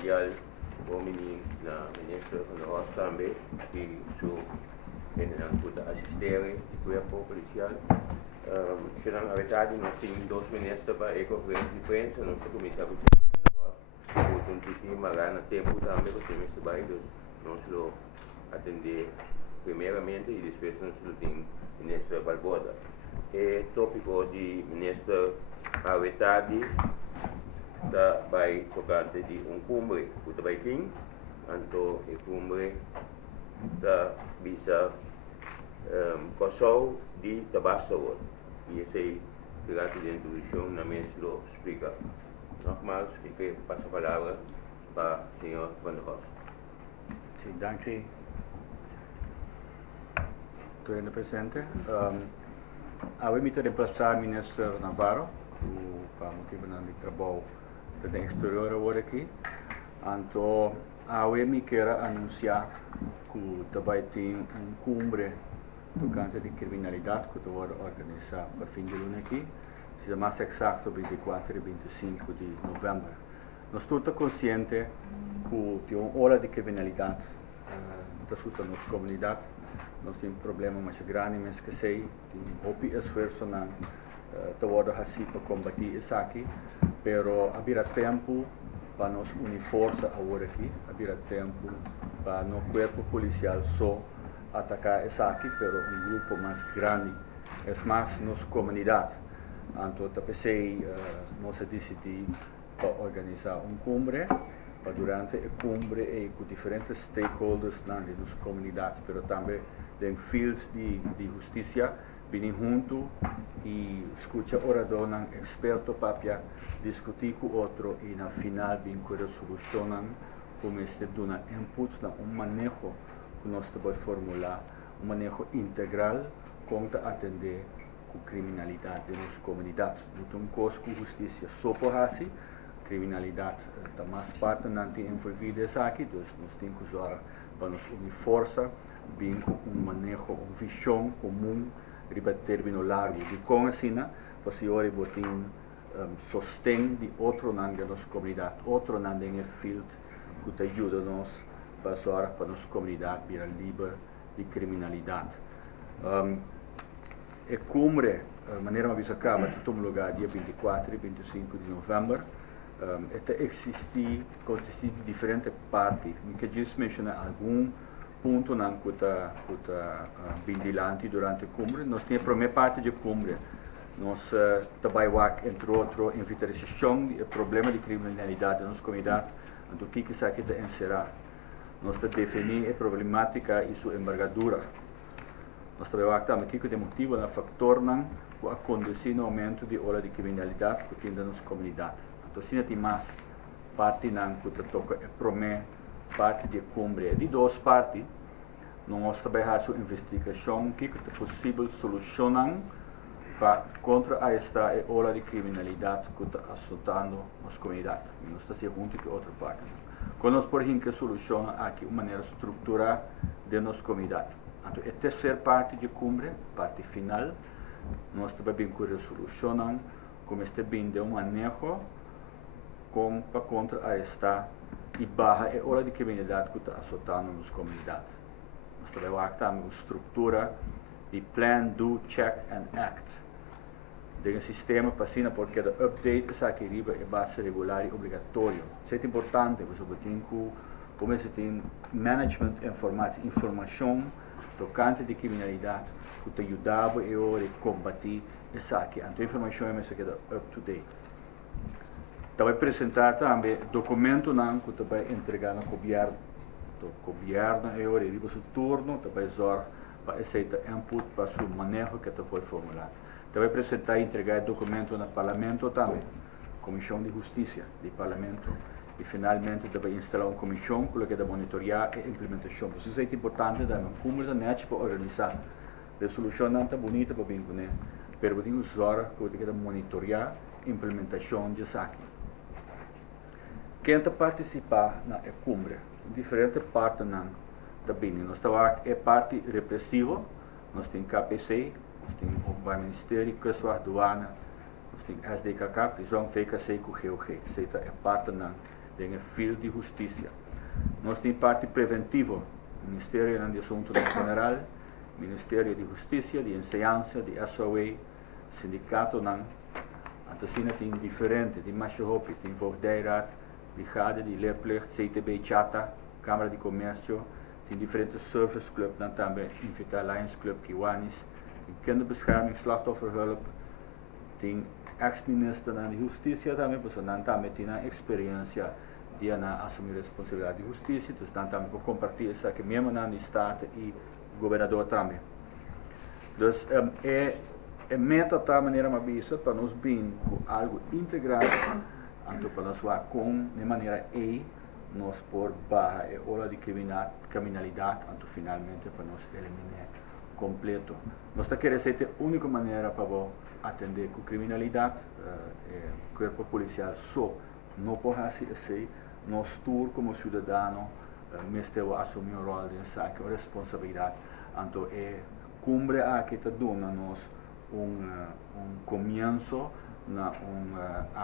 cordial homem na ministra van Horst também, que sou puta assistente do corpo policial. Se não, a verdade, nós temos dois ministros para a conferência de imprensa, nós temos começado com um time lá no tempo também, porque ministro Biden, nós lo atender primeiramente e depois nós lo temos ministro Balboda. O tópico de ministro a verdade da vai tocante de cumbre que vai ter, então a cumbre da bisa Kosovo de Tabasco. E essa é a introdução na mesa do speaker. Nogmaals, ik passo a palavra para o senhor Van der Horst. Sim, danke. Senhor Presidente, eu me reemplaçar o ministro Navarro, para motivo de trabalho do exterior agora aqui. Então, eu me quero anunciar que vai ter cumbre tocante de criminalidade que vai organizar para fim de ano aqui. Se mais exato, 24 e 25 de novembro. Nós estamos conscientes que tem uma hora de criminalidade da nossa comunidade. Nós temos um problema mais grande, mas que sei, tem um esforço na assim para combater isso aqui, pero havia tempo para nós unir força agora aqui, havia tempo para no corpo policial só atacar isso aqui, pero grupo mais grande, é mais nossa comunidade. Então, pensei, nós decidimos para organizar cumbre, para durante a cumbre e com diferentes stakeholders na nossa comunidade, mas também em fields de justiça, virem junto e escutar orador, experto para discutir com outro e na final vir com a solução, como este dona input na manejo que nós vamos formular, manejo integral contra atender com criminalidade de nossa comunidade. Então, coisa com justiça só por assim, criminalidade está mais parte não tem envolvida aqui, então nós temos que usar para nos unir força, bem com manejo, uma visão comum, riba termino largo, e com assim, para se ora botar sostém de outro não da nossa comunidade, outro não em field que te ajuda nós para a nossa comunidade virar livre de criminalidade. A cumbre, a maneira como isso acaba, tem lugar dia 24 e 25 de novembro. Consiste de diferentes partes. Eu quero mencionar algum ponto que está bem durante a cumbre. Nós temos a primeira parte da cumbre. Nós trabalhamos, entre outros, investigação do problema de criminalidade na nossa comunidade. Então, o que isso aqui está encerrar? Nós definimos a problemática e sua envergadura. Nós trabalhamos também aqui com o motivo da fator que a conduzir no aumento de hora de criminalidade que tem na nossa comunidade. Então, se tem mais parte que toca a primeira parte da cumbre. De duas partes, nós trabalhamos a investigação que é possível solucionar para contra esta hora de criminalidade que está assoltando nossa comunidade. Nós estamos junto com outra parte. Quando nós, por exemplo, soluciona aqui uma maneira estrutural de nossa comunidade. Então, a terceira parte da cumbre, parte final, nós também solucionamos como este bem de manejo para contra esta e barra a hora de criminalidade que está assoltando nossa comunidade. Nós trabalhamos também a estrutura de Plan, Do, Check and Act. De um sistema para assim, porque o update essa que riba é base regular e obrigatório. Isso é importante, porque como se tem management informação tocante de criminalidade que te ajudava a combater essa aqui. Então, a informação é que é up to date. Vai apresentar também documento que vai entregar no governo. O governo é hora de seu turno, vai usar para aceitar input para o manejo que foi formulado. Vai apresentar e entregar documento no parlamento também, Comissão de Justiça do Parlamento, e finalmente vai instalar uma comissão que vai monitorar a implementação. Isso é importante, dar uma cúmula da NET para organizar. A solução não está bonita para bem, mas vai usar que vai monitorar a implementação disso aqui. Quem está participar na cumbre, diferentes partes também. Nós estamos a parte repressiva, nós temos KPC, nós temos o Ministério, Pessoa Aduana, nós temos SDKK, Prisão, FKC e GOG. Isso é parte da den field de justicia. Nós tem parte preventivo, Ministério de Assuntos General, Ministério de Justiça, de Enseñanza, de SOE, Sindicato nan, assim tem diferente, de Machehopi, tem Voogdijraad, Brigade de Leerplicht, CTB Chata, Câmara de Comércio, tem diferentes service club, dan também Invita Lions Club Kiwanis, tem kinderbescherming, slachtofferhulp, tem ex-minister de Justiça também, porque dan também tem a experiência de assumir responsabilidade de justiça, então dan também para compartilhar isso que mesmo na Estado e governador também. Então, é meta de tal maneira para nós bem algo integrado, então para nós lá com de maneira nós por barra a hora de criminalidade, então finalmente para nós eliminar completo. Nós está querendo ser a única maneira para atender com criminalidade, o corpo policial só não pode ser, nós todos como cidadãos, mesmo assumir o rol de essa responsabilidade, então cumbre aqui está dando nós comienzo na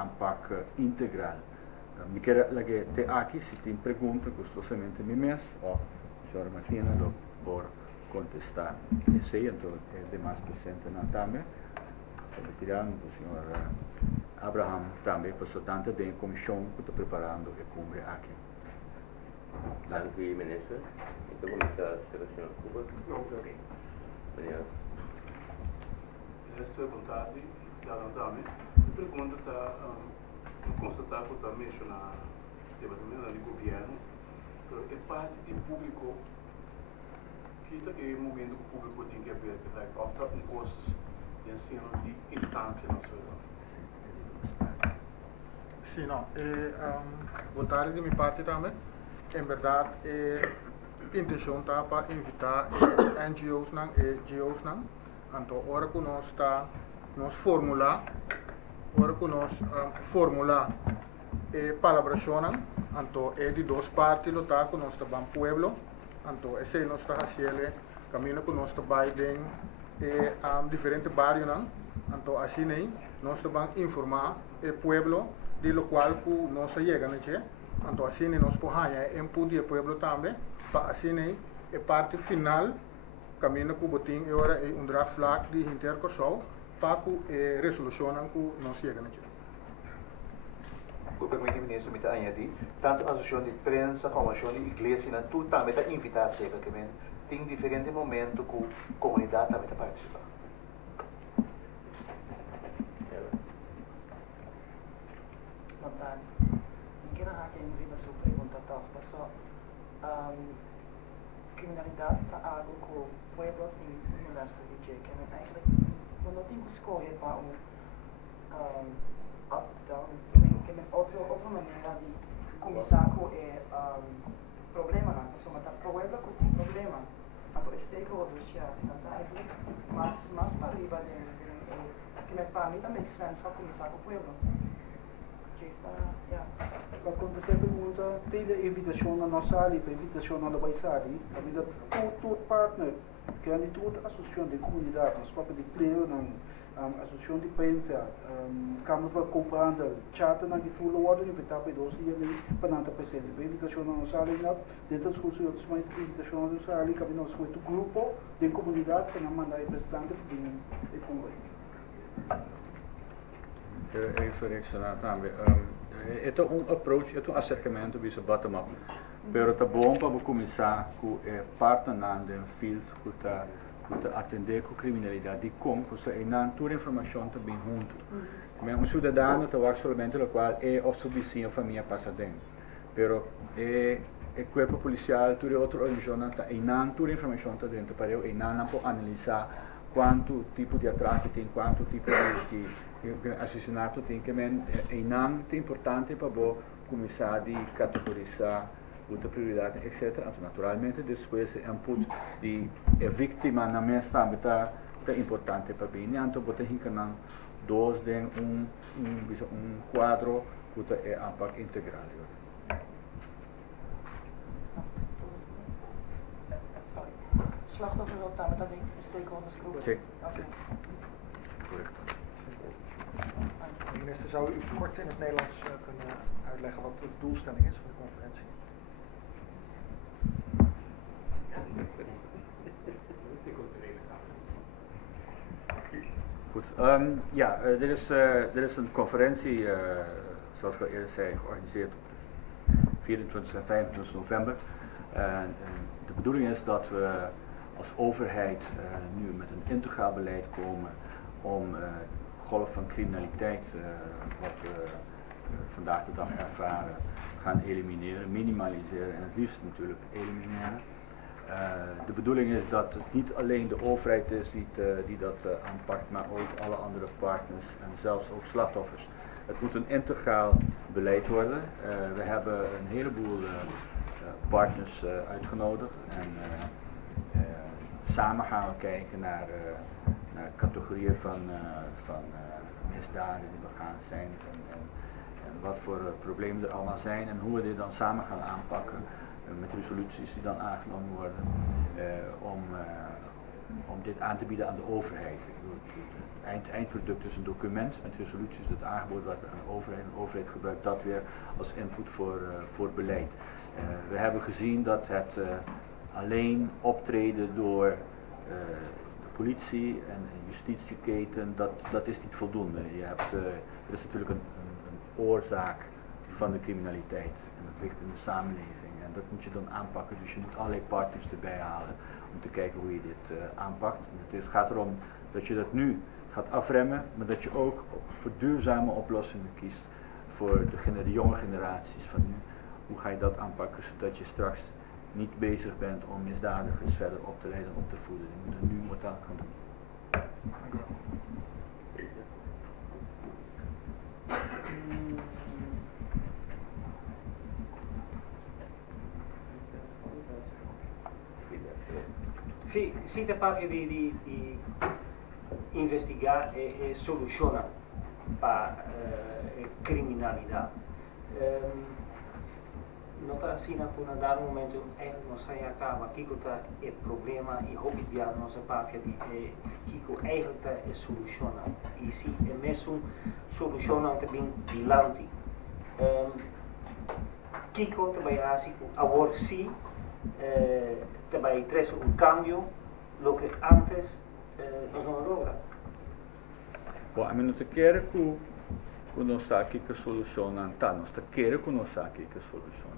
impact integral. Me quero ter aqui se tem pergunta gostosamente me mês ou a senhora Martina por contestar esse então é demais presente na também. Tirando o senhor Abraham também passou tanto bem a comissão que está preparando e cumbre aqui. Dank u, minister. Então, commissaris Servisio Cuba. Não, ok. Maneho. Esta vontade da dame, pergunta está constatar que está mencionar departamento do governo, é parte do público que está em momento que o público tem que ver que está ofta curso de ensino de instância na sociedade. Sim, não. Vontade de minha parte também, em verdade, a intenção está para invitar NGOs e GOs então, ora que nós está formular palabração, então é de duas partes, lo tá que nós está bem pueblo, então esse nós está fazendo caminho que nós está vai bem diferentes bairros, então assim nem nós está bem informar o pueblo de lo qual que nós chega, né? Então assim nem nós podemos input do pueblo também, para assim nem a parte final caminho que botem agora é draft lag de intercorsão para que resolução que nós chega, né? O permite ministro me añadir tanto a associação de prensa como a associação de igreja na tudo também está invitado sempre que tem diferentes momentos que a comunidade também está participando. Boa tarde. Eu quero aqui a sua pergunta só criminalidade está algo que o pueblo tem que mudar de jeito, que eigenlijk quando tem que escolher para up-down, outra maneira de começar com o problema, né? Pessoa está problema que tem problema, então stakeholders já está eigenlijk mais para arriba que para mim também make sense para começar com o pueblo. Quando você pergunta, tem a invitação na nossa área, a invitação na Baisari, a vida todo partner, que é toda a associação de comunidade, os próprios de player, a associação de prensa, Câmara para compreender, chata na que tudo ordem, invitar para dois dias ali, para não estar presente. A invitação na nossa área, dentro dos cursos, outros mais invitação na nossa área, que nós temos um grupo de comunidade que não manda representante de Congo. Even reaccionar também. É approach, é acercamento visa bottom-up. Pero tá bom para começar com partner no field que está atender com criminalidade com, porque não toda a informação está bem junto. Mas um cidadão está somente o qual o seu vizinho, a família passa dentro. Pero o corpo policial, toda outra organização está e não toda a informação está dentro para eu e não pode analisar quanto tipo de atraque tem, quanto tipo de assassinato tem que e não é importante para começar a categorizar outra prioridade, etc. Então, naturalmente, depois o input de vítima na mesa também está importante para mim. Então, botar em canal dois de quadro que é impact integral. Slachtoffers ook daar, dat ik de stakeholders groep. Sim. Okay. Correto. Minister, zou u kort in het Nederlands kunnen uitleggen wat de doelstelling is van de conferentie? Goed, er is een conferentie, zoals ik al eerder zei, georganiseerd op 24 en 25 november. De bedoeling is dat we als overheid nu met een integraal beleid komen om de golf van criminaliteit, wat we vandaag de dag ervaren, gaan elimineren, minimaliseren en het liefst natuurlijk elimineren. De bedoeling is dat het niet alleen de overheid is die dat aanpakt, maar ook alle andere partners en zelfs ook slachtoffers. Het moet een integraal beleid worden. We hebben een heleboel partners uitgenodigd en samen gaan we kijken naar categorieën van misdaden die begaan zijn en wat voor problemen er allemaal zijn en hoe we dit dan samen gaan aanpakken. Met resoluties die dan aangenomen worden om dit aan te bieden aan de overheid. Het eindproduct is een document met resoluties dat aangeboden wordt aan de overheid. En de overheid gebruikt dat weer als input voor beleid. We hebben gezien dat het alleen optreden door de politie en de justitieketen, dat is niet voldoende. Er is natuurlijk een oorzaak van de criminaliteit en dat ligt in de samenleving. Dat moet je dan aanpakken, dus je moet allerlei partners erbij halen om te kijken hoe je dit aanpakt. Het gaat erom dat je dat nu gaat afremmen, maar dat je ook voor duurzame oplossingen kiest voor de jonge generaties van nu. Hoe ga je dat aanpakken zodat je straks niet bezig bent om misdadigers verder op te leiden en op te voeden. Je moet er nu wat aan gaan doen. Dank u wel. Siete parte di investigare e solucionare la criminalità. Nota assim na kuna dar momento eigenlijk nog zijn acaba kiko ta e problema e hobby dia nossa parte di kiko eigenlijk ta e soluciona e si e mesmo soluciona também bilanti. Kiko também assim agora si também traz cambio lo que antes não logra. Bom, a mim não te quero que nós aqui que soluciona tá, nós te quero que nós aqui que soluciona.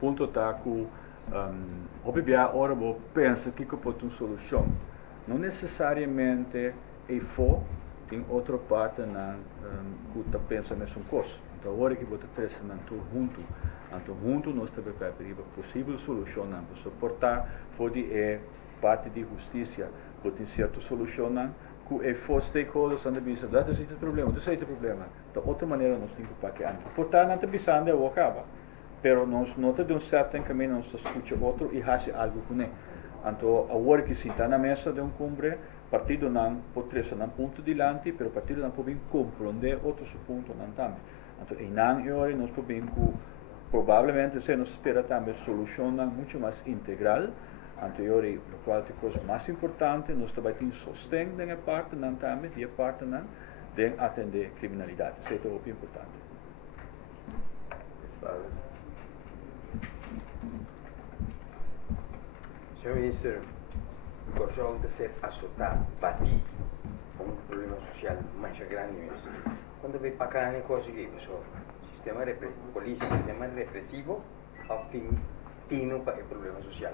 Ponto tá que obviamente ora vou pensa que pode uma solução. Não necessariamente é for tem outra parte na que tá pensa mesmo coisa. Então agora que vou te trazer na tudo junto. Então junto nós também preparar possível solução para suportar for de parte de justiça pode certa solução que for stakeholders aan de bisa. Dat is niet het probleem. Dat is niet het probleem. De outra maneira nós temos que pagar. Portar na bisanda o acaba. Pero nós não te dão certo caminho, nós escuta outro e faz algo com ele. Então, agora que se está na mesa de cumbre, partido não pode trazer um ponto dilante, pero partido não pode compreender outros pontos não também. Então, em hora nós podemos provavelmente se nos espera também solução muito mais integral. Anteriori, lo qual é a coisa mais importante, nós também temos sostém da parte, não também, de parte não, de atender criminalidade. Isso é o que é importante. Senhor Ministro, gostou de ser açotado, batido, com um problema social mais grande mesmo. Quando vem para cá, não consegue, pessoal. Sistema repressivo, ao fim, tino para o problema social.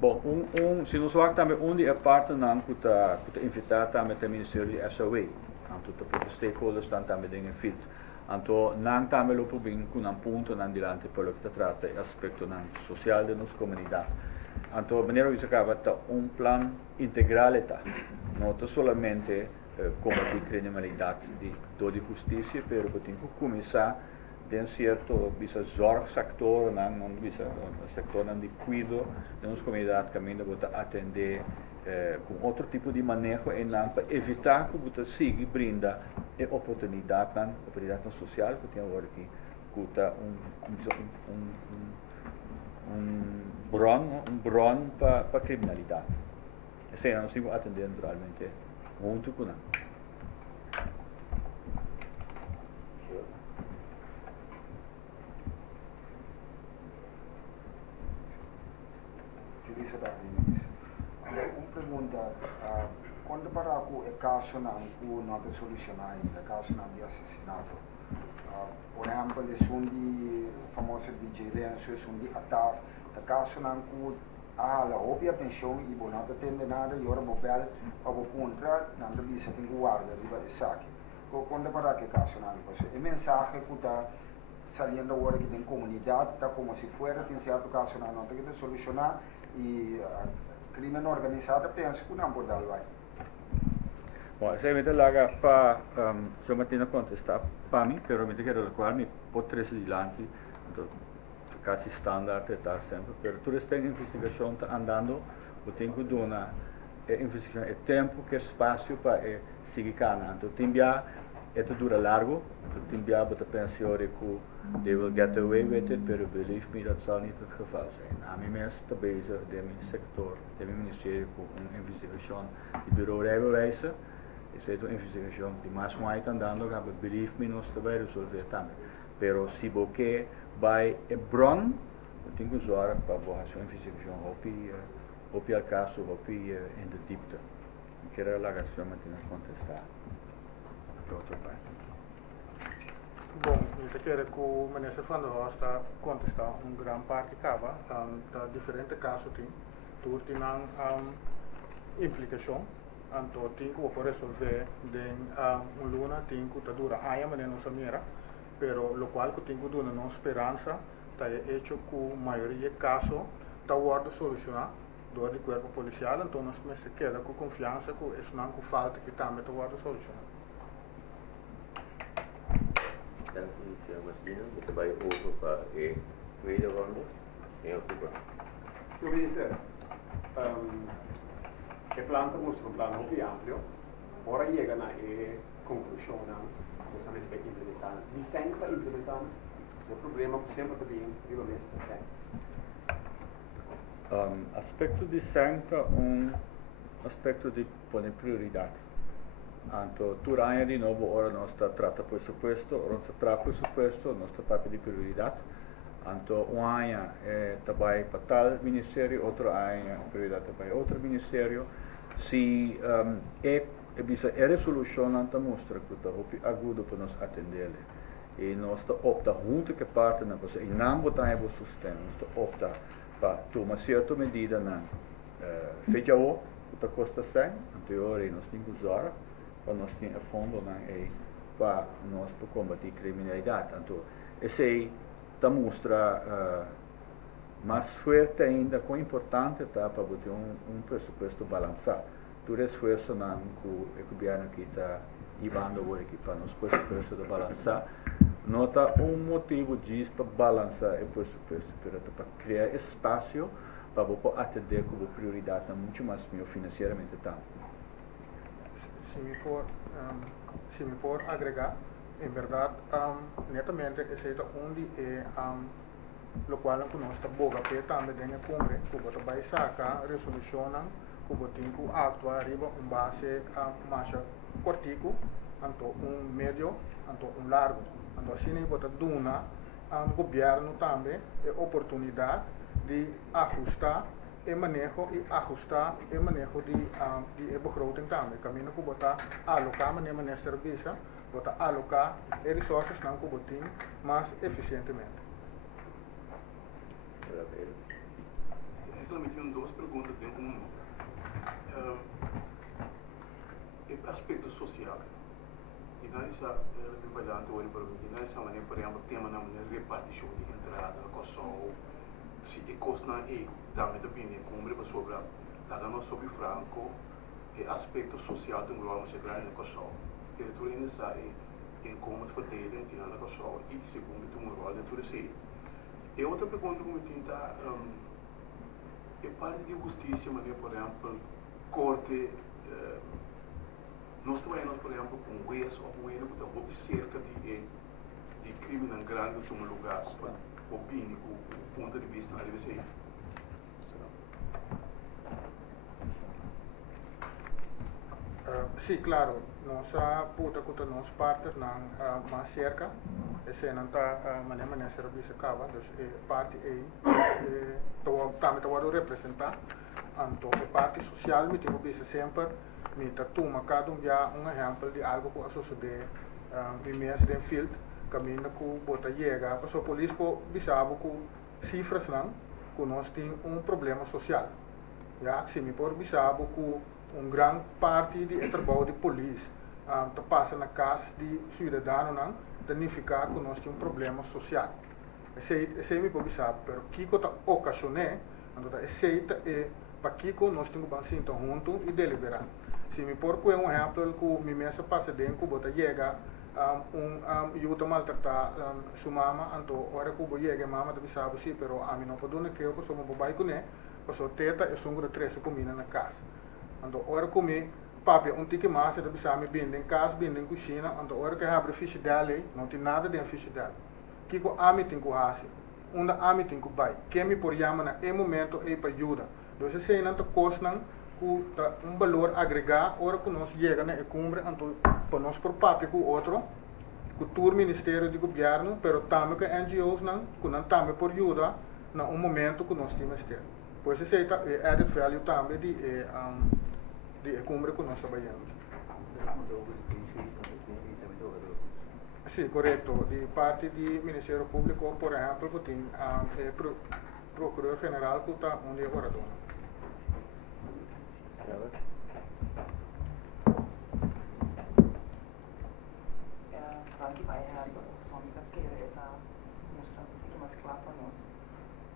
Bom, se nós vamos também onde a parte não puta invitar também o Ministério de SOE, então para os stakeholders também dingen fit, então não também lo podemos com ponto não dilante para o que trata aspecto não social de nossa comunidade. Então, maneira que se acaba plan integral não somente combater criminalidade de justiça, mas que tem que começar de certo zorgsector, sector de cuidado de nossa comunidade, caminho para atender com outro tipo de manejo e para evitar que você siga brinda a oportunidade social que tem agora aqui, que é bron para criminalidade. Assim, nós temos que atender realmente junto com nós. Justiça da Ministra. Uma pergunta, quando para o caso não nota solucionar ainda, caso não de assassinato, por exemplo, são de famoso DJ Lenço, são de ataque, o caso não a óbvia pensão e não tem nada e ora bobel para o contra, não deve ser que guarda riba de saque. Quando para que caso não, a mensagem que está saliendo agora que tem comunidade, está como se fuera, tem certo caso não tem que solucionar e crime organizado penso que não pode dar vai. Bom, se me laga para se mattina contestar para mim, pero me quero qual me potrei dilante, quase standard está sempre, pero tu esta investigação está andando, o tempo de uma investigação é tempo que espaço para seguir cana, então timbia dura largo, timbia bota pensare que they will get away with it, pero believe me dat zal niet het geval zijn. Na mijn mensen bezig, de mijn sector, de mijn ministerie com uma investigação de bureau rijbewijzen, is het een investigação die mais muito andando, gaan believe me nós também resolver também. Pero se você vai bron, eu tenho que usar para fazer uma investigação ao caso, em de diepte. Eu quero lá que a matina contestar. Outra parte. Bom, eu quero que o ministro van der Horst está contestar grande parte cava, da diferente casos tem, tudo tem implicação, então tem que resolver de luna tem que dura aia maneira nossa mira, pero lo qual que tem que dar uma esperança, tá hecho que a maioria dos casos está guarda solucionar do corpo policial, então nós se queda com confiança que isso não falta que também está guarda solucionar. Dank u, heer Masdino. Met daarbij over para a tweede ronde. Senhor Cuba. Senhor Ministro, o plano mostra um plano muito amplo. Ora chega na conclusão dessa respeito implementando. E sempre para implementar, o problema sempre está bem, realmente está sempre. Aspecto de sangue aspecto de poner prioridade. Então, durante de novo, ora nós trata pressuposto, ora nós trata pressuposto, nós parte de prioridade. Então, um ano também para tal ministério, outro ano prioridade para outro ministério. Se a resolução não mostra que está agudo para nós atender. E nós opta junto que parte na coisa, e não botar em sustento, nós opta para tomar certa medida na fecha o que custa 100, anterior nós temos que usar. Para nós ter fundo para nós combater criminalidade. Então, esse mostra mais forte ainda quão importante está para ter pressuposto balançado. Todo esforço que o governo que está levando agora para nós pressuposto de balançar, não está motivo disso para balançar o pressuposto, para criar espaço para atender como prioridade muito mais financeiramente também. Se me for agregar, em verdade, netamente, esse é onde lo qual nós está boga para também dentro da cumbre, que você vai sacar resolução, que você tem que atuar arriba base mais cortico, então médio, então largo. Então assim você dá ao governo também a oportunidade de ajustar e manejo e ajustar e manejo de begroting também. Caminho que botar alocar maneira serviço, botar alocar e resources não que botem mais eficientemente. Então, me tem duas perguntas. Tem aspecto social. E nós está trabalhando hoje para nós estamos por exemplo tema na repartição de entrada, coção, se custa e também depende como para sobre lá nós sobre franco e aspecto social do global se grande coção. Que tu ainda sai em como verdelen in na coção e segundo tu rol dentro desse. E outra pergunta que me tinha é parte de justiça, mas por exemplo corte nós trabalhamos, por exemplo, com juiz ou juiz que está cerca de crime na grande de um lugar, opinião, o ponto de vista, deve ser. Sí, claro, nossa puta kuta nos partner nang mais cerca, esse não tá maneira serviço acaba, dus parte também representar, então a parte social me tenho visto sempre, me toma cada dia exemplo de algo que sucede, me mesmo em field, caminho que bota chega, passou polícia bisabo que cifras não, que nós tem problema social, já se me por bisabo que grande parte de trabalho de polícia passa na casa de cidadão não danificar que nós temos problema social. Esse me pode saber, pero Kiko está ocasioné, então esse é para Kiko nós temos que sentar junto e deliberar. Se me por exemplo que me mesa passa dentro que bota chega yuta maltratar sua mama, então hora que eu chega mama deve saber sim, pero a mim não pode não que eu sou um bobai com né, passou teta é só três comida na casa. Então, hora que papi tique massa da bisa me bem em casa, bem em cozinha, então hora que abre fish dele, não tem nada de fish dele. Kiko ami tem que hasi, onda ami tem que bai. Que me por chama na momento é para ajuda. Então, se não tá cosnan que tá valor agregar, hora que nós chega na cumbre, então para nós por papi com outro, que tur ministério de governo, pero também que NGOs não, que não também por ajuda na momento que nós temos ter. Pois esse é added value também de cumbre que nós trabalhamos. Sim, correto. De parte do Ministério Público, por exemplo, que tem Procurador General que está onde agora dona. Aqui vai a só me casqueira está mostrando que mais claro para nós.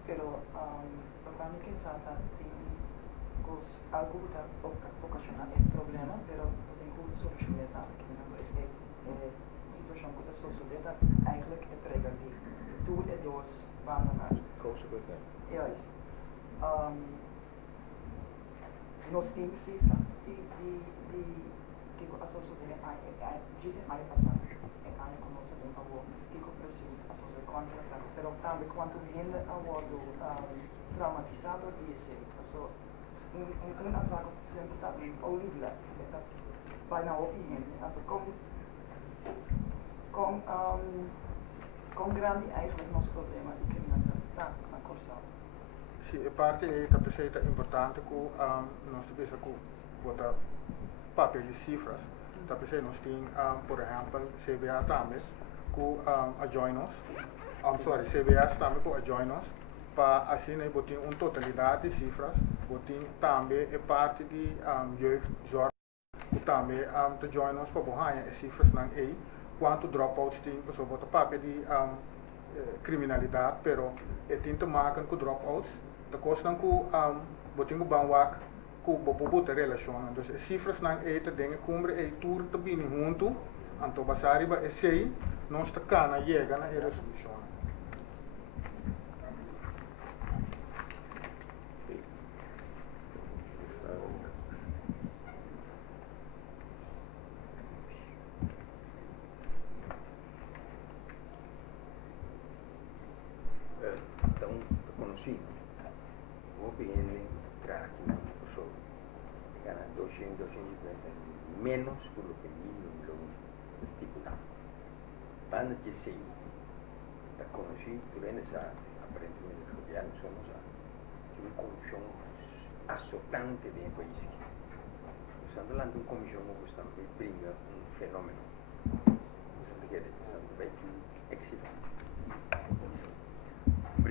Pero para mim que sabe tem algo que ocasiona el problema, pero tem que solucionar que não é situação que está sucedendo eigenlijk entrega de tu e dos abandonar. Ja, is. Nós temos cifra e que a sociedade dizem aí passar é aí como nós sabemos favor que precisa a sociedade contratar, pero também quanto ainda a modo traumatizado disse, passou un atraco sempre está horrible, está bijna opinion, com grande eigenlijk nos problema de criminalità na corsa. Sì, e parte è importante che nós temos que botar papel de cifras, tapi nós temos, por exemplo, CBA também, que ajoin nós, CBA também que ajoin nós, para assim nós botar totalidade de cifras, botar também é parte de jeugdzorg, que também ajoin nós para botar as cifras não é quanto dropouts tem, pessoal botar papel de criminalidade, pero tem que marcar com dropouts, da costa que botar o banwak que botar relação, então as cifras não é também cumbre é tudo também junto, então basari ba é sei nós está cana chega na resolução. Então, eu conheci o opinião para aqui na pessoa, ganha 200, 250, menos por lo que lo estipulado. Para que se eu conheci, durante essa aparentemente os governos somos uma corrupção assotante dentro do país. Estamos falando de uma comissão que está brinca fenômeno. Estamos vai excitante.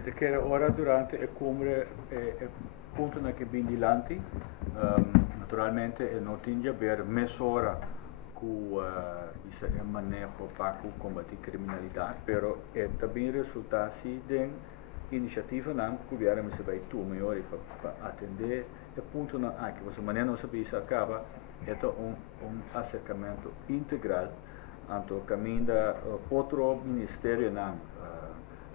Perché era ora durante e cumbre e punto na che bindilanti naturalmente e non tinge per mezz'ora cu il manejo para combattere criminalità, però è também risultati di iniziativa non governo se vai tu migliori per attendere e punto na anche questo manejo non si acaba è un acercamento integral anto cammina altro ministero non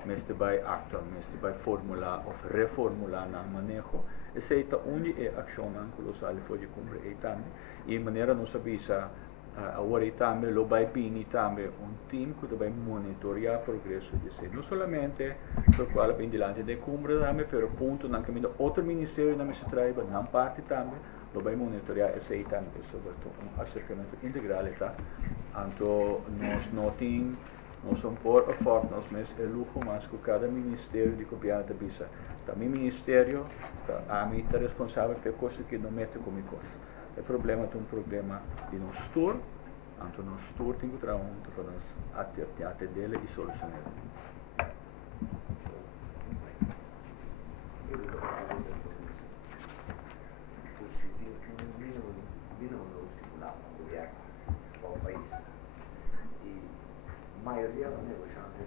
meste bij acta, meste bij formula of reformula na manejo. E se ita onde é ação colosal foi de cumprir e também e maneira não sabia agora também lo vai bem também team que vai monitorar o progresso de se não somente per quale bem dilante de cumprir também pero ponto na caminho outro ministério na se traiba na parte também lo vai monitorear esse também sobre um acercamento integral, tá? Então, nós não tem, nós somos por a forte, nós mesmos é luxo, mas que cada ministério de governo da bisa. Também ministério, a mim está responsável por coisas que não mete comigo coisas. O problema é um problema de nós tour, então nós tour tem que trabalhar para nós atender e solucionar. A maioria dos negociantes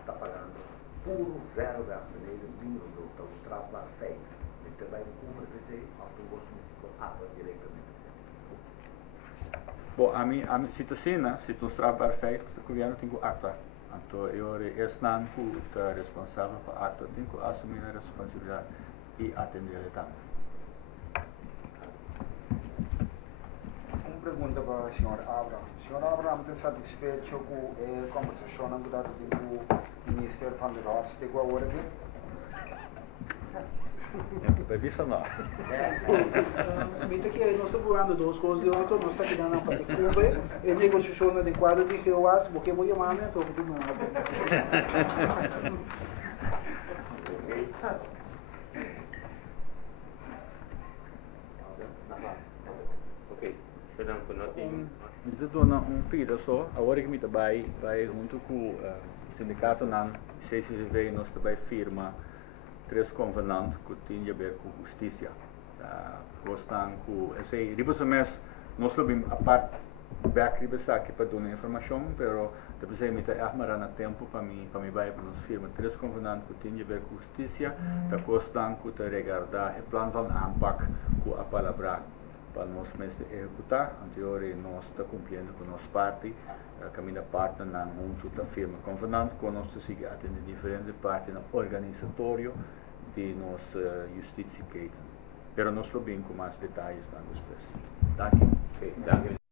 está pagando puro zero da maneira mínimo do trabalho feito. Este vai cumprir o gosto diretamente. Bom, a mim se tu cena, se tu trabalho feito, o governo tem que atuar. Então, eu estou responsável por atuar, tenho que assumir a responsabilidade e atender ele também. Pergunta para o Sr. Abraham. O Sr. Abraham está satisfeito com a conversação que está tendo com o Ministério van der Horst agora aqui? Para isso não. Mita que nós estamos falando duas coisas de outro, nós estamos querendo para Cuba, e negociação adequada de que eu acho, porque eu vou chamar, então eu não Então, dona pida só, agora que me vai junto com o sindicato não, se vê nós também firma três convenantes que tem a ver com justiça. Gostam com esse ribosamente nós sabemos a parte back ribos aqui para dar informação, pero depois me está armando tempo para mim vai para nós firma três convenantes que tem a ver com justiça, da gostam com te regardar o plano van aanpak com a palavra para nós mesmos executar, anteriormente nós estamos cumprindo com nossa parte, caminho parte na junto da firma convenante, com nós seguimos atendendo diferentes partes no organizatório de nossa justiça. Pero nós lo bem com mais detalhes depois. Danke. Okay, danke.